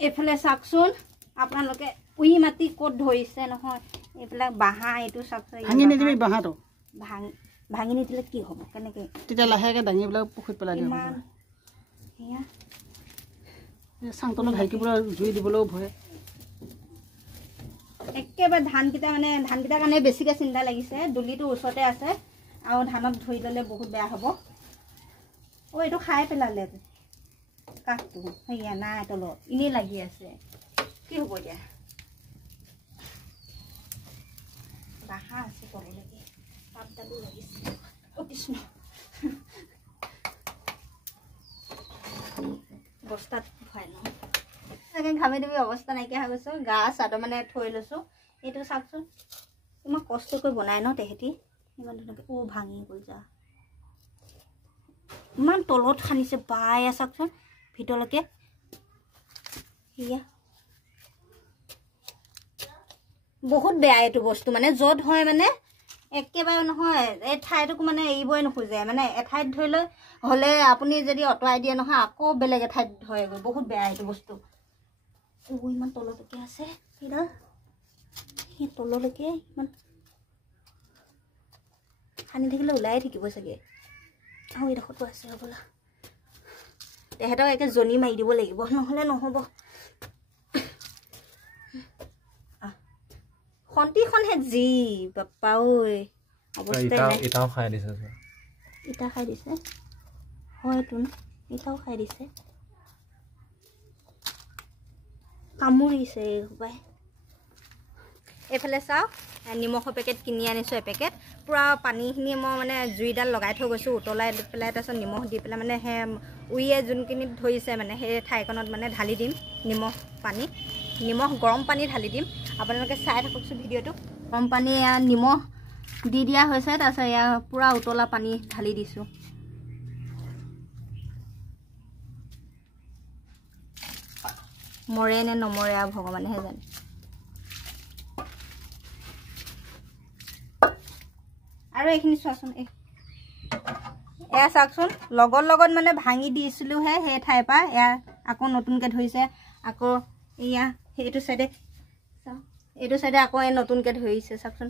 এইফালে চাওকচোন আপোনালোকে উই মাটি ক'ত ধৰিছে নহয় এইবিলাক বাঁহা এইটো চাওকচোন ভাঙি নিদিবি বাঁহাটো ভাঙি নিদিলে কি হ'ব কেনেকে তেতিয়া লাহেকে দাঙিবিলাক পুখুৰীত পেলাই দিব সেয়া চাংতলত হাইকিবলৈ জুই দিবলৈও ভয় একেবাৰে ধানকেইটা মানে ধানকেইটাৰ কাৰণে বেছিকৈ চিন্তা লাগিছে দুলিটো ওচৰতে আছে আৰু ধানত ধৰি ল'লে বহুত বেয়া হ'ব এইটো খাই পেলালে কাঠটো সেয়া নাই তলত এনেই লাগি আছে কি হ'ব এতিয়া বাঁহা আছে তললৈকে পাতডালো লাগিছে কৃষ্ণ বস্তাত ভৰাই লওঁ চাগে ঘামি ধুমি অৱস্থা নাইকিয়া হৈ গৈছোঁ গা চাদৰ মানে থৈ লৈছোঁ এইটো চাওকচোন ইমান কষ্ট কৰি বনাই ন তেহেঁতি ইমান ধুনীয়াকৈ ভাঙি গ'ল যা ইমান তলত খান্দিছে বাই চাওকচোন ভিতৰলৈকে সেয়া বহুত বেয়া এইটো বস্তু মানে য'ত হয় মানে একেবাৰে নহয় এই ঠাইটোকো মানে এৰিবই নোখোজে মানে এঠাইত ধৰি লৈ হ'লে আপুনি যদি আঁতৰাই দিয়ে নহয় আকৌ বেলেগ এঠাইত হয়গৈ বহুত বেয়া এইটো বস্তু ইমান তললৈকে আছে সেইডাল সেই তললৈকে ইমান খান্দি থাকিলে ওলাই থাকিব চাগে আৰু এইডোখৰতো আছে হ'বলা তেহেঁতক একে জনি মাৰি দিব লাগিব নহ'লে নহ'ব খন্তিখনহে যি বাপ্পা ঐ অৱস্থা ইটাও খাই দিছে ইটা খাই দিছে হয়তো ইটাও খাই দিছে কামুৰিছে এইসোপাই এইফালে চাওক নিমখৰ পেকেট কিনি আনিছোঁ এপেকেট পূৰা পানীখিনি মই মানে জুইডাল লগাই থৈ গৈছোঁ উতলাই পেলাই তাৰপিছত নিমখ দি পেলাই মানে সেই উইয়ে যোনখিনিত ধৰিছে মানে সেই ঠাইকণত মানে ঢালি দিম নিমখ গৰম পানী ঢালি দিম আপোনালোকে চাই থাককচোন ভিডিঅ'টো গৰম পানী নিমখ দি দিয়া হৈছে তাৰপিছত এয়া পূৰা উতলা পানী ঢালি দিছোঁ মৰে নে নমৰে আৰু ভগৱানেহে জানে আৰু এইখিনি চোৱাচোন এয়া চাওকচোন লগত মানে ভাঙি দিছিলোঁহে সেই ঠাইৰ পৰা এয়া আকৌ নতুনকৈ ধৰিছে আকৌ এয়া সেইটো চাইডে চাওক এইটো চাইডে আকৌ এই নতুনকৈ ধৰিছে চাওকচোন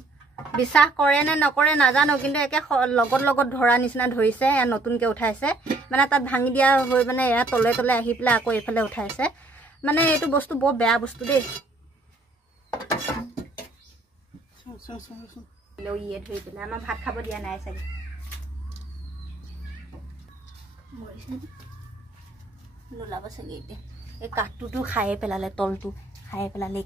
বিশ্বাস কৰে নে নকৰে নাজানো কিন্তু একে লগত ধৰা নিচিনা ধৰিছে এয়া নতুনকৈ উঠাইছে মানে তাত ভাঙি দিয়া হৈ মানে এয়া তলে আহি পেলাই আকৌ এইফালে উঠাইছে মানে এইটো বস্তু বৰ বেয়া বস্তু দেই ইয়ে ধৰি পেলাই আমাৰ ভাত খাব দিয়া নাই চাগে নোলাব চাগে এতিয়া এই কাঠটোতো খায়ে পেলালে তলটো খায়ে পেলালে